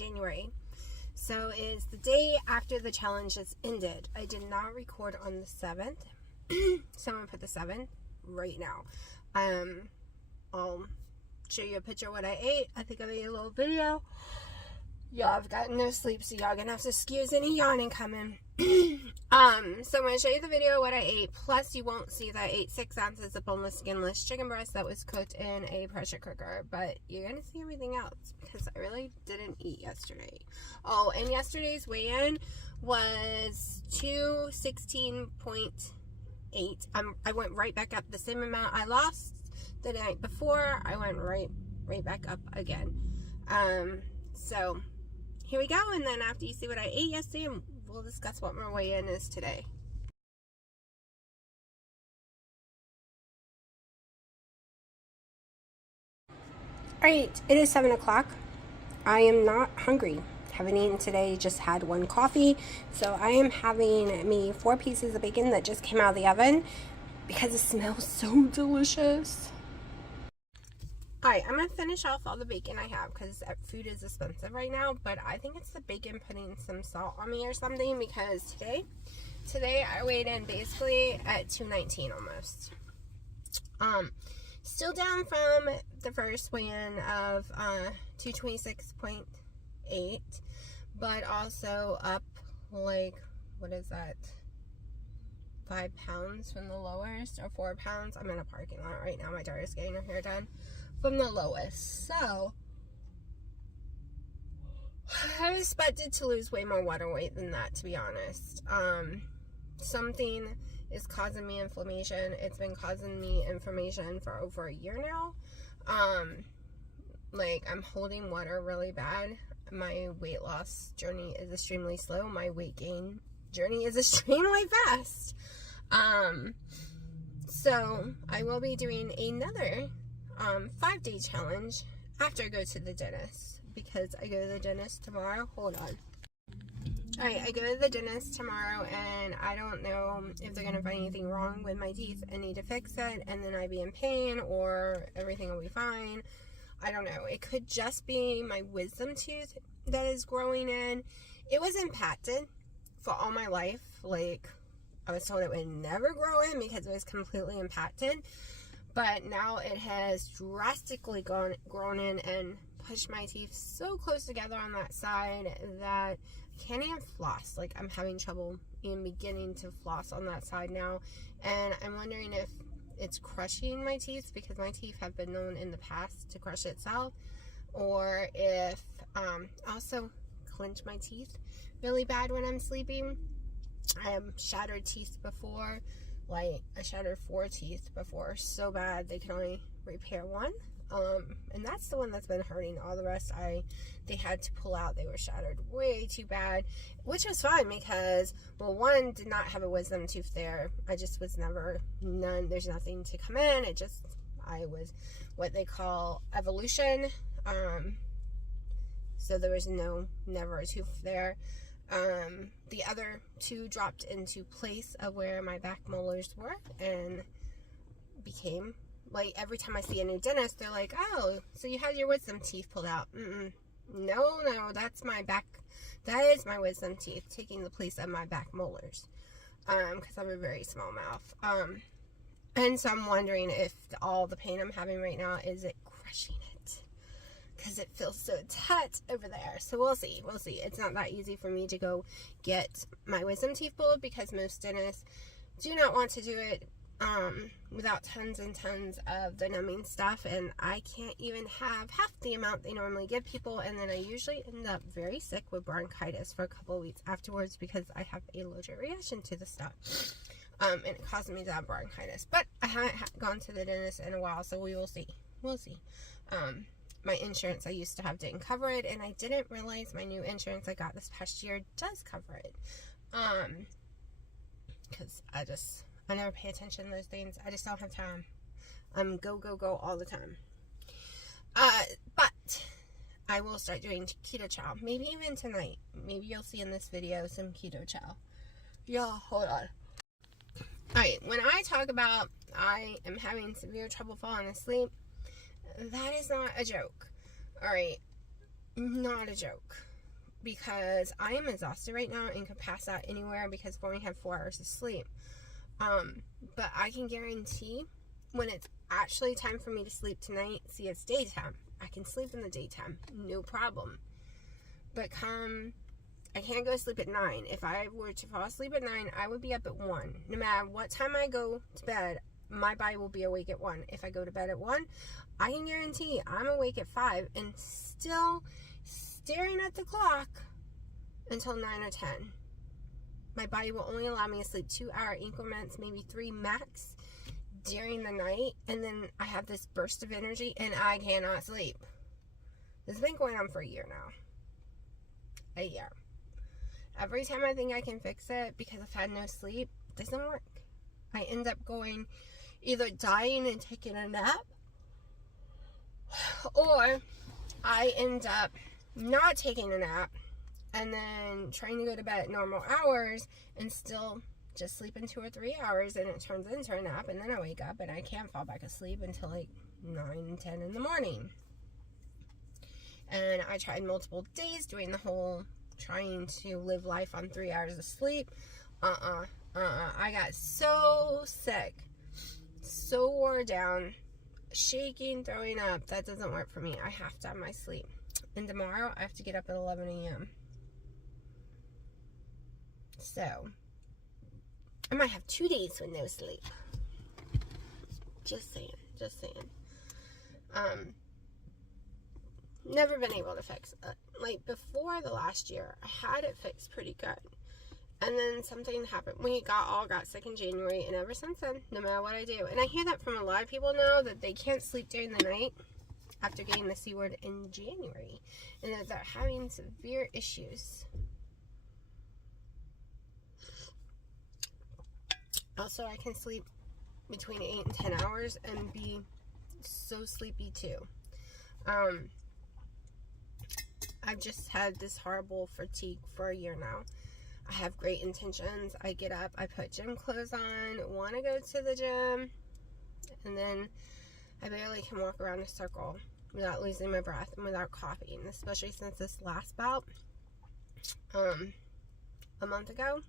January. So it's the day after the challenge has ended. I did not record on the 7th. So I'm going to put the 7th right now. I'll show you a picture of what I ate. I think I made a little video. Yeah, I've gotten no sleep, so y'all gonna have to excuse any yawning coming. So I'm gonna show you the video of what I ate. Plus, you won't see that I ate 6 ounces of boneless, skinless chicken breast that was cooked in a pressure cooker. But you're gonna see everything else because I really didn't eat yesterday. Oh, and yesterday's weigh-in was 216.8. I went right back up the same amount I lost the night before. I went right back up again. So here we go, and then after you see what I ate yesterday, we'll discuss what my weigh-in is today. Alright, it is 7 o'clock. I am not hungry. Haven't eaten today, just had 1 coffee. So I am having me 4 pieces of bacon that just came out of the oven because it smells so delicious. Alright, I'm going to finish off all the bacon I have because food is expensive right now, but I think it's the bacon putting some salt on me or something because today I weighed in basically at 219 almost. Still down from the first weigh-in of 226.8, but also up like, what is that, 5 pounds from the lowest, or 4 pounds. I'm in a parking lot right now. My daughter's getting her hair done. From the lowest. So I expected to lose way more water weight than that, to be honest. Something is causing me inflammation. It's been causing me inflammation for over a year now. Like, I'm holding water really bad. My weight loss journey is extremely slow. My weight gain journey is extremely fast. So I will be doing another 5-day challenge after I go to the dentist, because I go to the dentist tomorrow. Hold on. Alright, I go to the dentist tomorrow, and I don't know if they're going to find anything wrong with my teeth and need to fix it, and then I'd be in pain, or everything will be fine. I don't know. It could just be my wisdom tooth that is growing in. It was impacted for all my life. Like, I was told it would never grow in because it was completely impacted. But now it has drastically grown in and pushed my teeth so close together on that side that I can't even floss. Like, I'm having trouble even beginning to floss on that side now. And I'm wondering if it's crushing my teeth, because my teeth have been known in the past to crush itself. Or if I also clench my teeth really bad when I'm sleeping. I have shattered teeth before. Like, I shattered 4 teeth before so bad they can only repair 1. And that's the one that's been hurting. All the rest they had to pull out. They were shattered way too bad, which was fine because, well, 1 did not have a wisdom tooth there. I just was never, there's nothing to come in. I was what they call evolution. So there was never a tooth there. The other 2 dropped into place of where my back molars were and became, like, every time I see a new dentist, they're like, oh, so you had your wisdom teeth pulled out. No, that's my back. That is my wisdom teeth taking the place of my back molars. Because I have a very small mouth. And so I'm wondering if all the pain I'm having right now, is it crushing it? Because it feels so tight over there. So we'll see. It's not that easy for me to go get my wisdom teeth pulled because most dentists do not want to do it without tons and tons of the numbing stuff, and I can't even have half the amount they normally give people, and then I usually end up very sick with bronchitis for a couple of weeks afterwards because I have an allergic reaction to the stuff. And it caused me to have bronchitis. But I haven't gone to the dentist in a while, so we will see. We'll see. My insurance I used to have didn't cover it, and I didn't realize my new insurance I got this past year does cover it. Because I never pay attention to those things. I just don't have time. Go all the time. But I will start doing keto chow. Maybe even tonight. Maybe you'll see in this video some keto chow. Yeah, hold on. Alright, when I talk about I am having severe trouble falling asleep, that is not a joke. Alright, not a joke. because I am exhausted right now and could pass out anywhere because I've only had 4 hours of sleep. But I can guarantee when it's actually time for me to sleep tonight, see, it's daytime. I can sleep in the daytime, no problem. But I can't go to sleep at 9. If I were to fall asleep at 9, I would be up at 1. No matter what time I go to bed, my body will be awake at 1. If I go to bed at 1, I can guarantee I'm awake at 5 and still staring at the clock until 9 or 10. My body will only allow me to sleep 2-hour increments, maybe 3 max during the night, and then I have this burst of energy and I cannot sleep. This has been going on for a year now. A year. Every time I think I can fix it because I've had no sleep, it doesn't work. I end up going, either dying and taking a nap, or I end up not taking a nap and then trying to go to bed at normal hours and still just sleeping 2 or 3 hours, and it turns into a nap, and then I wake up and I can't fall back asleep until like 9, 10 in the morning. And I tried multiple days doing the whole trying to live life on 3 hours of sleep. I got so sick, so wore down, shaking, throwing up. That doesn't work for me. I have to have my sleep. And tomorrow I have to get up at 11 a.m. So I might have 2 days with no sleep. Just saying. Never been able to fix it. Like, before the last year, I had it fixed pretty good. And then something happened. We all got sick in January, and ever since then, no matter what I do. And I hear that from a lot of people now, that they can't sleep during the night after getting the C word in January. And that they're having severe issues. Also, I can sleep between 8 and 10 hours and be so sleepy too. I've just had this horrible fatigue for a year now. I have great intentions. I get up, I put gym clothes on, want to go to the gym, and then I barely can walk around a circle without losing my breath and without coughing, especially since this last bout a month ago.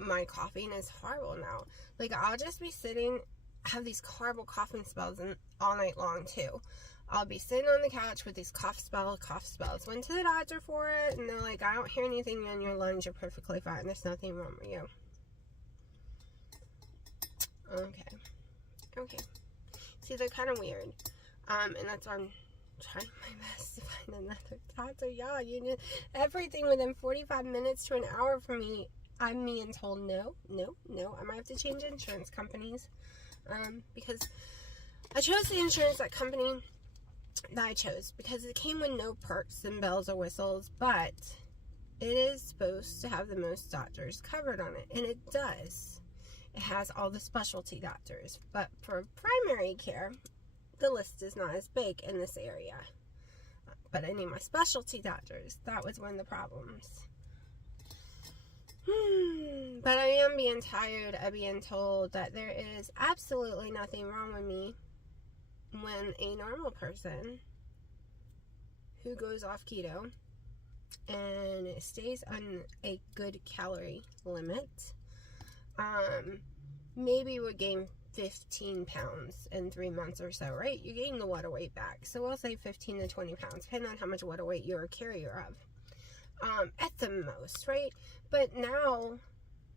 My coughing is horrible now. Like, I'll just be sitting, have these horrible coughing spells all night long too. I'll be sitting on the couch with these cough spells. Went to the doctor for it, and they're like, I don't hear anything in your lungs. You're perfectly fine. There's nothing wrong with you. Okay. See, they're kind of weird. And that's why I'm trying my best to find another doctor. Y'all, you know, everything within 45 minutes to an hour for me, I'm being told no. I might have to change insurance companies. Because I chose the insurance company that I chose because it came with no perks and bells or whistles, but it is supposed to have the most doctors covered on it, and it does. It has all the specialty doctors, but for primary care, the list is not as big in this area. But I need my specialty doctors. That was one of the problems. But I am being tired of being told that there is absolutely nothing wrong with me when a normal person who goes off keto and stays on a good calorie limit maybe would gain 15 pounds in 3 months or so, right? You're getting the water weight back. So we'll say 15 to 20 pounds, depending on how much water weight you're a carrier of. At the most, right? But now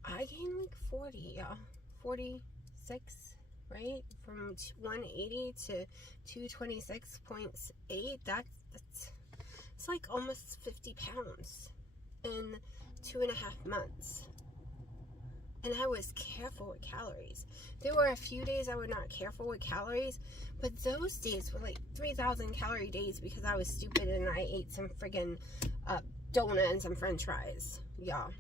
I gain like 40, 46, right? From 180 to 226.8. That's it's like almost 50 pounds in 2.5 months. And I was careful with calories. There were a few days I was not careful with calories, but those days were like 3,000 calorie days because I was stupid and I ate some friggin' donut and some french fries. Y'all,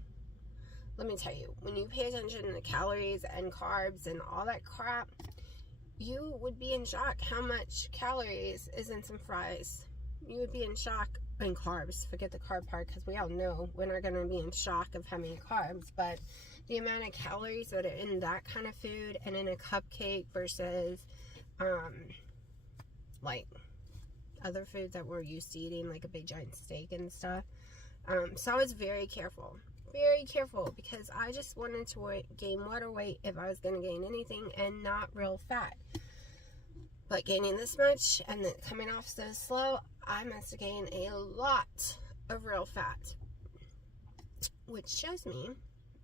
let me tell you, when you pay attention to calories and carbs and all that crap, you would be in shock how much calories is in some fries. You would be in shock in carbs. Forget the carb part, because we all know we're not going to be in shock of how many carbs, but the amount of calories that are in that kind of food and in a cupcake versus like other food that we're used to eating, like a big giant steak and stuff. So I was very careful because I just wanted to gain water weight if I was going to gain anything, and not real fat. But gaining this much and then coming off so slow, I must have gained a lot of real fat, which shows me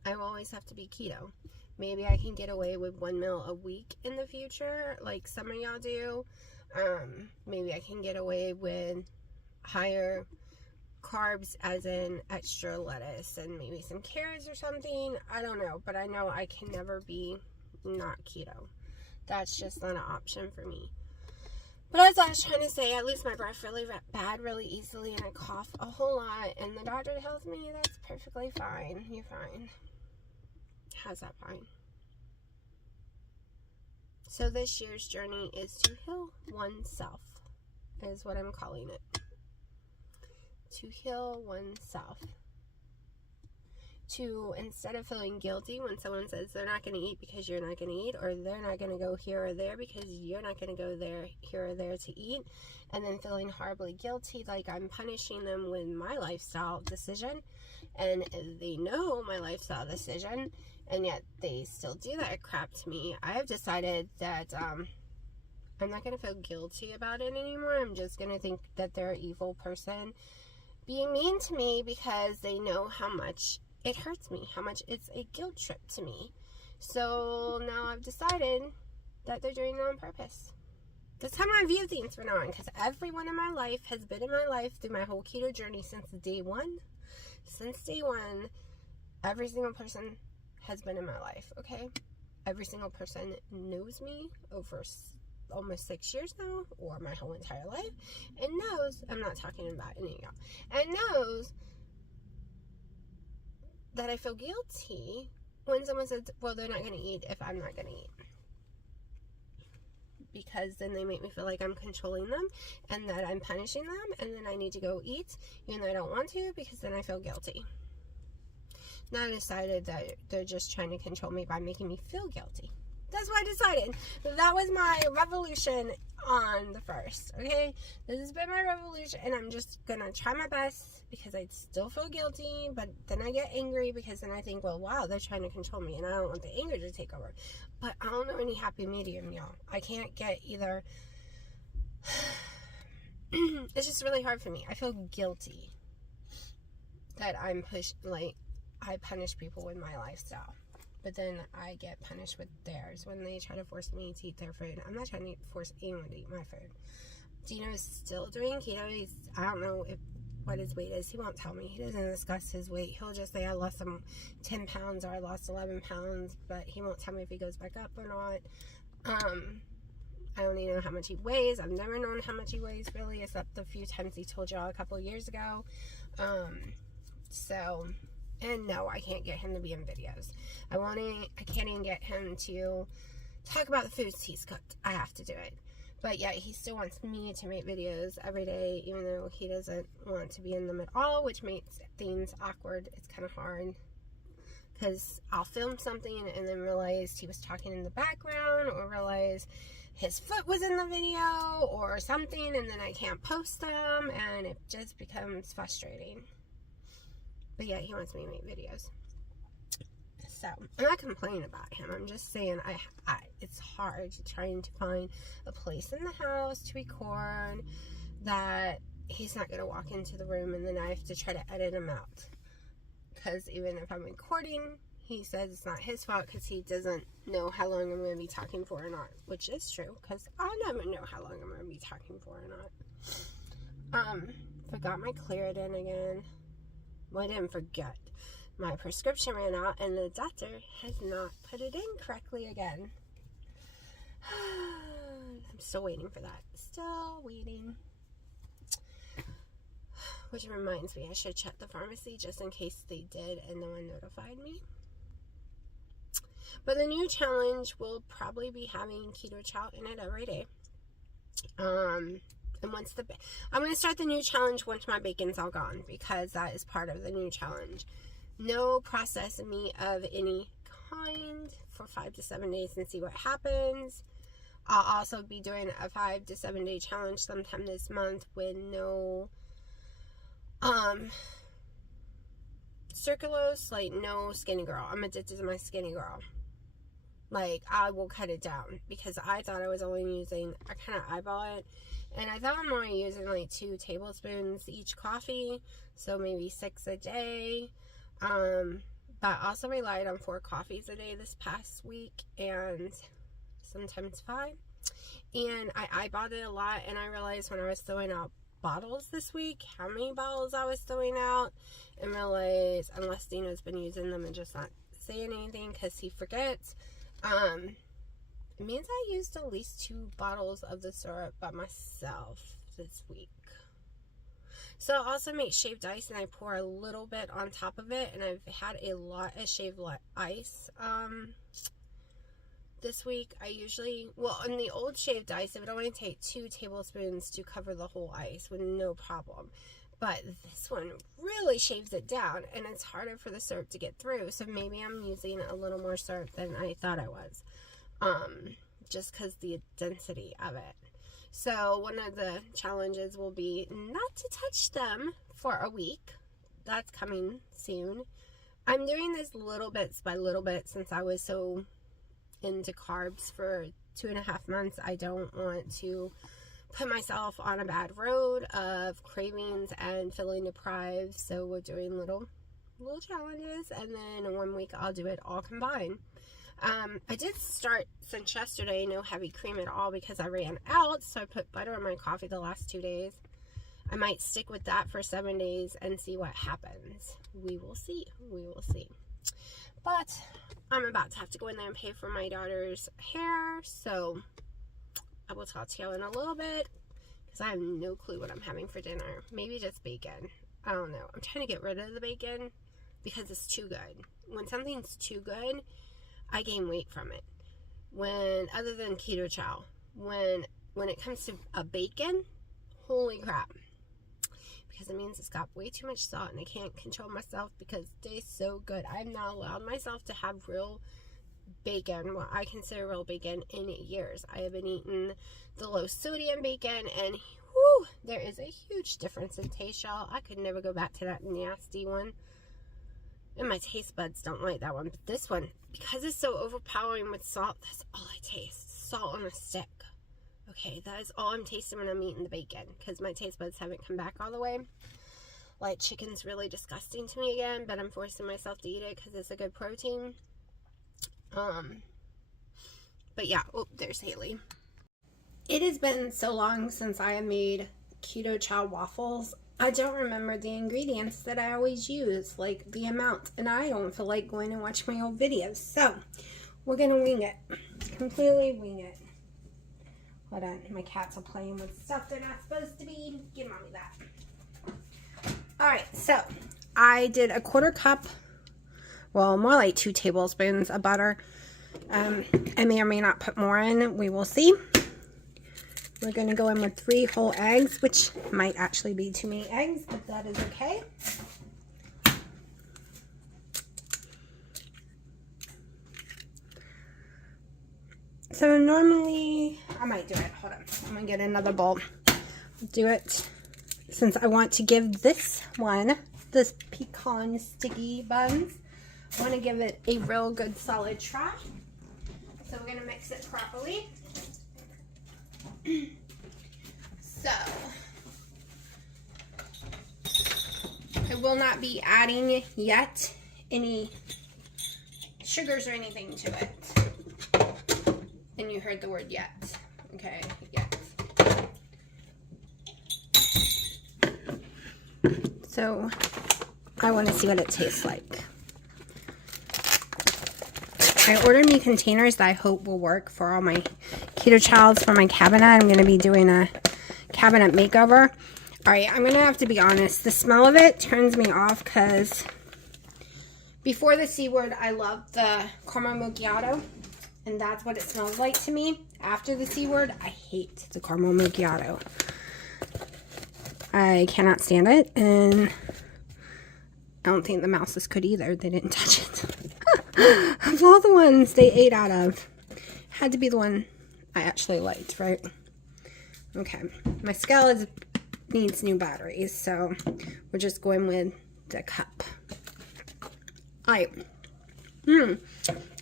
I will always have to be keto. Maybe I can get away with 1 meal a week in the future, like some of y'all do. Maybe I can get away with higher carbs, as in extra lettuce and maybe some carrots or something. I don't know, but I know I can never be not keto. That's just not an option for me. But as I was trying to say, I lose my breath really bad, really easily, and I cough a whole lot, and the doctor tells me that's perfectly fine. You're fine. How's that fine? So this year's journey is to heal oneself, is what I'm calling it. To heal oneself. To, instead of feeling guilty when someone says they're not going to eat because you're not going to eat, or they're not going to go here or there because you're not going to go there, here or there to eat, and then feeling horribly guilty like I'm punishing them with my lifestyle decision, and they know my lifestyle decision, and yet they still do that crap to me. I have decided that I'm not going to feel guilty about it anymore. I'm just going to think that they're an evil person being mean to me because they know how much it hurts me, how much it's a guilt trip to me. So now I've decided that they're doing it on purpose. That's how I view things from now on, because everyone in my life has been in my life through my whole keto journey since day one. Since day one, every single person has been in my life, okay? Every single person knows me over almost 6 years now, or my whole entire life, and knows, I'm not talking about any of y'all, and knows that I feel guilty when someone says, well, they're not going to eat if I'm not going to eat. Because then they make me feel like I'm controlling them and that I'm punishing them, and then I need to go eat even though I don't want to, because then I feel guilty. Now I decided that they're just trying to control me by making me feel guilty. That's what I decided. That was my revolution on the 1st, okay? This has been my revolution, and I'm just gonna try my best because I still feel guilty, but then I get angry because then I think, well, wow, they're trying to control me, and I don't want the anger to take over. But I don't know any happy medium, y'all. I can't get either. It's just really hard for me. I feel guilty that I'm I punish people with my lifestyle. But then I get punished with theirs when they try to force me to eat their food. I'm not trying to force anyone to eat my food. Dino is still doing keto. I don't know what his weight is. He won't tell me. He doesn't discuss his weight. He'll just say I lost 10 pounds or I lost 11 pounds, but he won't tell me if he goes back up or not. I only know how much he weighs. I've never known how much he weighs, really, except the few times he told y'all a couple years ago. And no, I can't get him to be in videos. I can't even get him to talk about the foods he's cooked. I have to do it. But yeah, he still wants me to make videos every day, even though he doesn't want to be in them at all, which makes things awkward. It's kind of hard because I'll film something and then realize he was talking in the background, or realize his foot was in the video or something, and then I can't post them, and it just becomes frustrating. But yeah, he wants me to make videos. So, I'm not complaining about him. I'm just saying it's hard trying to find a place in the house to record that he's not going to walk into the room and then I have to try to edit him out. Because even if I'm recording, he says it's not his fault because he doesn't know how long I'm going to be talking for or not. Which is true, because I never know how long I'm going to be talking for or not. Forgot my Claritin again. Well, I didn't forget. My prescription ran out and the doctor has not put it in correctly again. I'm still waiting for that. Still waiting. Which reminds me, I should check the pharmacy just in case they did and no one notified me. But the new challenge will probably be having keto chow in it every day. And I'm going to start the new challenge once my bacon's all gone, because that is part of the new challenge. No processed meat of any kind for 5 to 7 days and see what happens. I'll also be doing a 5 to 7 day challenge sometime this month with no sucralose, like no skinny girl. I'm addicted to my skinny girl. Like, I will cut it down because I thought I was only using, I kind of eyeball it, and I thought I'm only using like 2 tablespoons each coffee, so maybe 6 a day. But I also relied on 4 coffees a day this past week, and sometimes 5. And I eyeballed it a lot, and I realized when I was throwing out bottles this week, how many bottles I was throwing out, and realized, unless Dino's been using them and just not saying anything because he forgets, it means I used at least 2 bottles of the syrup by myself this week. So I also make shaved ice, and I pour a little bit on top of it, and I've had a lot of shaved ice this week. I usually, well, in the old shaved ice, it would only take 2 tablespoons to cover the whole ice with no problem. But this one really shaves it down, and it's harder for the syrup to get through. So maybe I'm using a little more syrup than I thought I was, just because the density of it. So one of the challenges will be not to touch them for a week. That's coming soon. I'm doing this little bits by little bits since I was so into carbs for 2.5 months. I don't want to put myself on a bad road of cravings and feeling deprived, so we're doing little challenges, and then 1 week I'll do it all combined. I did start since yesterday no heavy cream at all because I ran out, so I put butter in my coffee the last 2 days. I might stick with that for 7 days and see what happens. We will see. But I'm about to have to go in there and pay for my daughter's hair, so I will talk to you in a little bit because I have no clue what I'm having for dinner. Maybe just bacon. I don't know. I'm trying to get rid of the bacon because it's too good. When something's too good, I gain weight from it. Other than keto chow, when it comes to a bacon, holy crap. Because it means it's got way too much salt, and I can't control myself because it tastes so good. I've not allowed myself to have real bacon, what I consider real bacon, in years. I have been eating the low sodium bacon, and whew, there is a huge difference in taste, y'all. I could never go back to that nasty one, and my taste buds don't like that one. But this one, because it's so overpowering with salt, that's all I taste. Salt on a stick. Okay, that is all I'm tasting when I'm eating the bacon, because my taste buds haven't come back all the way. Like, chicken's really disgusting to me again, but I'm forcing myself to eat it because it's a good protein. But yeah, oh, there's Haley. It has been so long since I have made keto chow waffles. I don't remember the ingredients that I always use, like the amount, and I don't feel like going and watch my old videos. So we're gonna wing it, completely wing it. Hold on, my cats are playing with stuff they're not supposed to be. Give mommy that. All right, so I did a 1/4 cup, well, more like 2 tablespoons of butter. I may or may not put more in. We will see. We're going to go in with 3 whole eggs, which might actually be too many eggs, but that is okay. So normally, I might do it. Hold on. I'm going to get another bowl. Do it since I want to give this pecan sticky buns, I want to give it a real good solid try. So we're going to mix it properly. So I will not be adding yet any sugars or anything to it. And you heard the word yet. Okay, yet. So I want to see what it tastes like. I ordered me containers that I hope will work for all my keto chows for my cabinet. I'm going to be doing a cabinet makeover. Alright, I'm going to have to be honest. The smell of it turns me off because before the C word, I loved the caramel macchiato. And that's what it smells like to me. After the C word, I hate the caramel macchiato. I cannot stand it. And I don't think the mouses could either. They didn't touch it. Of all the ones they ate out of, had to be the one I actually liked, right? Okay, my scale needs new batteries, so we're just going with the cup. All right. All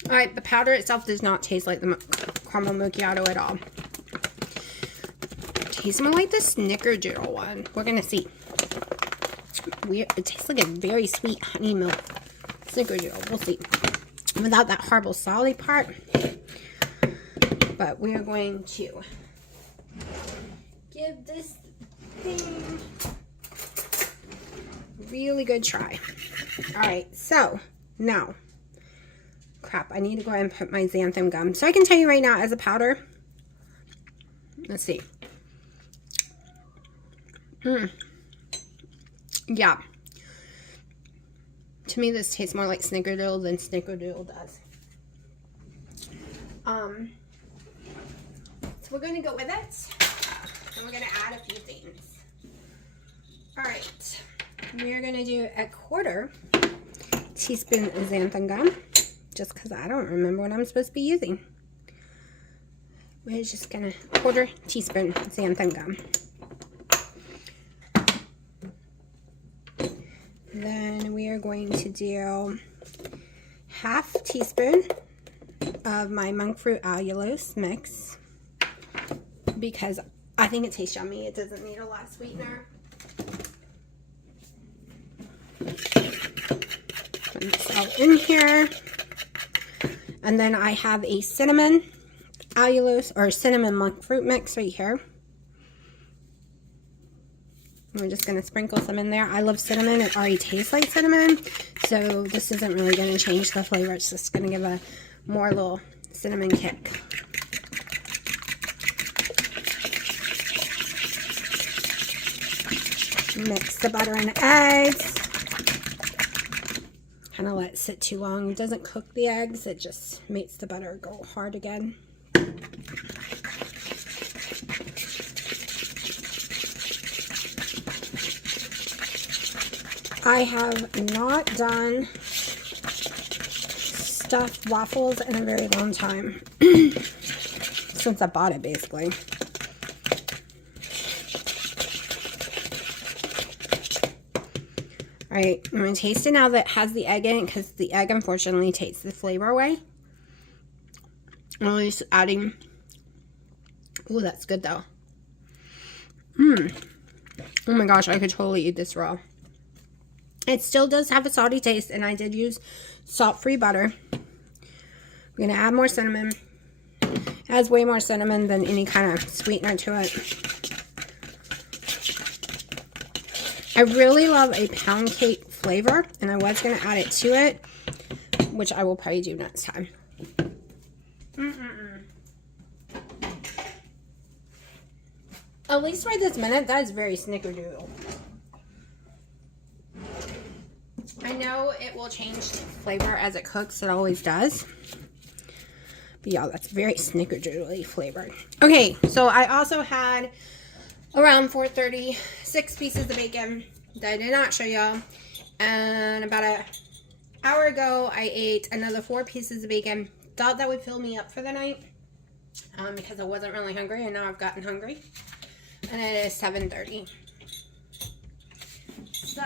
right, the powder itself does not taste like the caramel macchiato at all. It tastes more like the snickerdoodle one. We're gonna see. Weird. It tastes like a very sweet honey milk snickerdoodle. We'll see. Without that horrible salty part. But we are going to give this thing a really good try. All right, so now, crap, I need to go ahead and put my xanthan gum. So I can tell you right now, as a powder, let's see. Yeah. To me, this tastes more like snickerdoodle than snickerdoodle does. So we're going to go with it, and we're going to add a few things. All right, we're going to do a 1/4 teaspoon of xanthan gum, just because I don't remember what I'm supposed to be using. We're just going to 1/4 teaspoon xanthan gum. Then we are going to do 1/2 teaspoon of my monk fruit allulose mix, because I think it tastes yummy. It doesn't need a lot of sweetener. Put this all in here. And then I have a cinnamon allulose or cinnamon monk fruit mix right here. We're just going to sprinkle some in there. I love cinnamon. It already tastes like cinnamon, so this isn't really going to change the flavor. It's just going to give a more little cinnamon kick. Mix the butter and eggs. Kind of let it sit too long. It doesn't cook the eggs. It just makes the butter go hard again. I have not done stuffed waffles in a very long time. Since I bought it, basically. Alright, I'm going to taste it now that it has the egg in it, because the egg unfortunately takes the flavor away. I'm only just adding... Ooh, that's good though. Oh my gosh, I could totally eat this raw. It still does have a salty taste, and I did use salt-free butter. I'm going to add more cinnamon. It has way more cinnamon than any kind of sweetener to it. I really love a pound cake flavor, and I was going to add it to it, which I will probably do next time. At least right this minute, that is very snickerdoodle. I know it will change flavor as it cooks. It always does. But yeah, that's very snickerdoodle-y flavored. Okay, so I also had around 4:30, 6 pieces of bacon that I did not show y'all. And about an hour ago, I ate another 4 pieces of bacon. Thought that would fill me up for the night because I wasn't really hungry, and now I've gotten hungry. And it is 7:30. So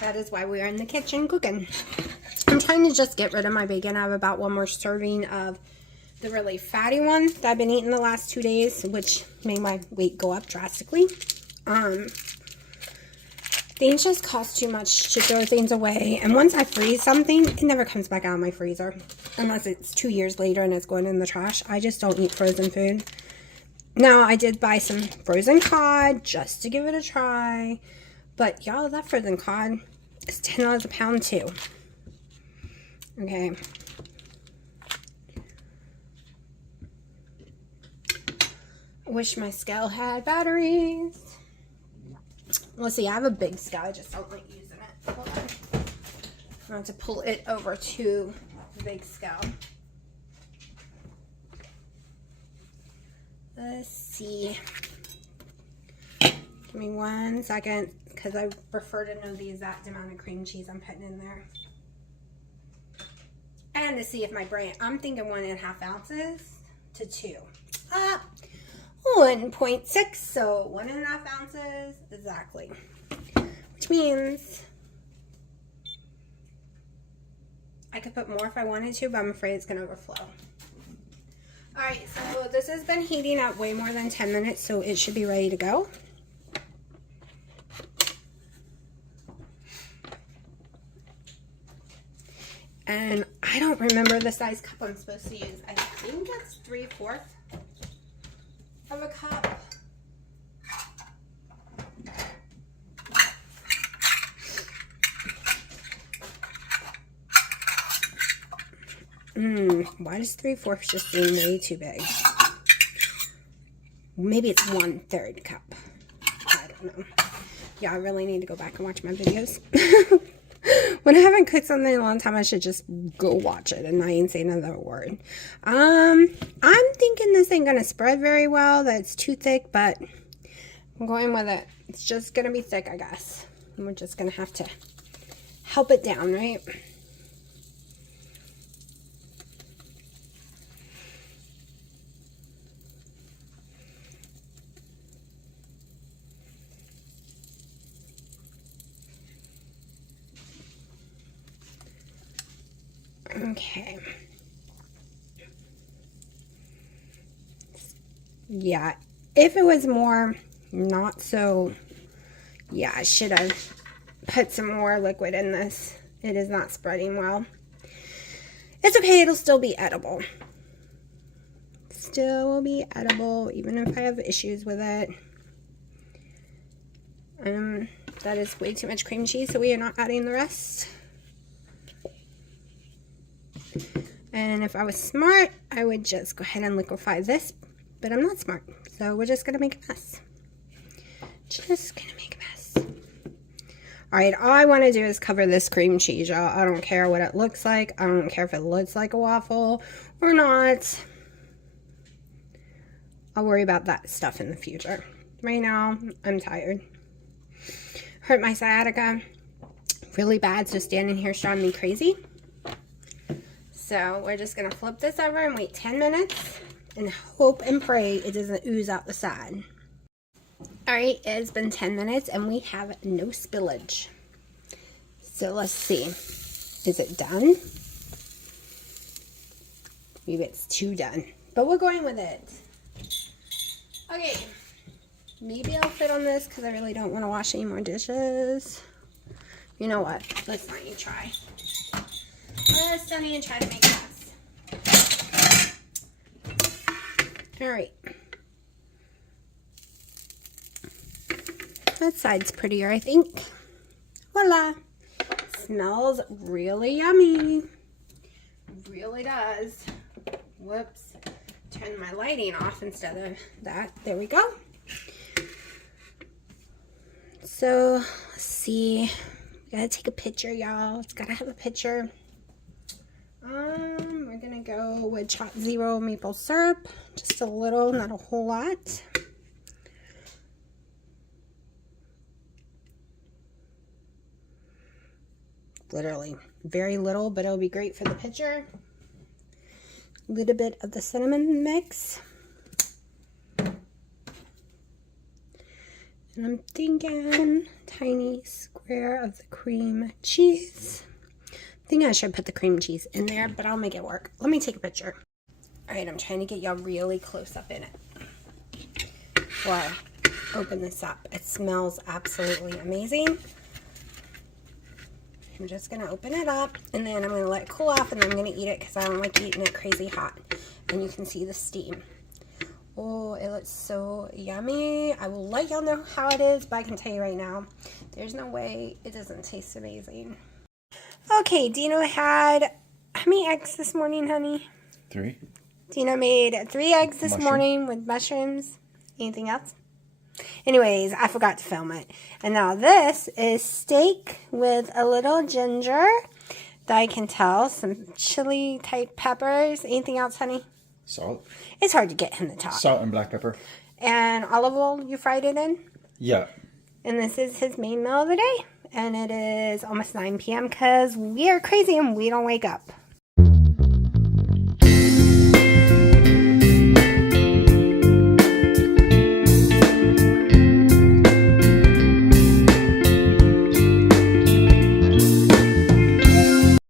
that is why we are in the kitchen cooking. I'm trying to just get rid of my bacon. I have about 1 more serving of the really fatty one that I've been eating the last 2 days, which made my weight go up drastically. Things just cost too much to throw things away. And once I freeze something, it never comes back out of my freezer. Unless it's 2 years later and it's going in the trash. I just don't eat frozen food. Now, I did buy some frozen cod just to give it a try. But y'all, that frozen cod is $10 a pound too. Okay. I wish my scale had batteries. Let's see, I have a big scale. I just don't like using it. Hold on. I have to pull it over to the big scale. Let's see. Give me 1 second, because I prefer to know the exact amount of cream cheese I'm putting in there. And to see if my brain, I'm thinking 1.5 ounces to 2. 1.6, so 1.5 ounces exactly. Which means I could put more if I wanted to, but I'm afraid it's going to overflow. Alright, so this has been heating up way more than 10 minutes, so it should be ready to go. And I don't remember the size cup I'm supposed to use. I think it's 3/4 of a cup. Why does 3/4 just seem way too big? Maybe it's 1/3 cup. I don't know. Yeah, I really need to go back and watch my videos. When I haven't cooked something in a long time, I should just go watch it and I ain't say another word. I'm thinking this ain't gonna spread very well, that it's too thick, but I'm going with it. It's just gonna be thick, I guess. And we're just gonna have to help it down, right? Okay. Yeah, if it was more not so, yeah, I should have put some more liquid in this. It is not spreading well. It's okay, it'll still be edible. Still will be edible, even if I have issues with it. That is way too much cream cheese, so we are not adding the rest. And if I was smart, I would just go ahead and liquefy this, but I'm not smart, so we're just gonna make a mess. Just gonna make a mess. All right, all I want to do is cover this cream cheese, y'all. I don't care what it looks like. I don't care if it looks like a waffle or not. I'll worry about that stuff in the future. Right now, I'm tired. Hurt my sciatica really bad, so standing here is driving me crazy. So we're just going to flip this over and wait 10 minutes and hope and pray it doesn't ooze out the side. Alright, it's been 10 minutes and we have no spillage. So let's see. Is it done? Maybe it's too done. But we're going with it. Okay. Maybe I'll fit on this because I really don't want to wash any more dishes. You know what? Let's not even try. Let's not even try to make a mess. Alright. That side's prettier, I think. Voila. Smells really yummy. Really does. Whoops. Turn my lighting off instead of that. There we go. So, let's see. We gotta take a picture, y'all. It's gotta have a picture. We're gonna go with chopped zero maple syrup. Just a little, not a whole lot. Literally very little, but it'll be great for the picture. A little bit of the cinnamon mix. And I'm thinking tiny square of the cream cheese. I think I should put the cream cheese in there, but I'll make it work. Let me take a picture. Alright, I'm trying to get y'all really close up in it. Before I open this up. It smells absolutely amazing. I'm just going to open it up, and then I'm going to let it cool off, and then I'm going to eat it because I don't like eating it crazy hot. And you can see the steam. Oh, it looks so yummy. I will let y'all know how it is, but I can tell you right now, there's no way it doesn't taste amazing. Okay, Dino had, how many eggs this morning, honey? 3. Dino made 3 eggs this morning with mushrooms. Anything else? Anyways, I forgot to film it. And now this is steak with a little ginger that I can tell. Some chili type peppers. Anything else, honey? Salt. It's hard to get in the top. Salt and black pepper. And olive oil you fried it in? Yeah. And this is his main meal of the day. And it is almost 9 p.m. because we are crazy and we don't wake up.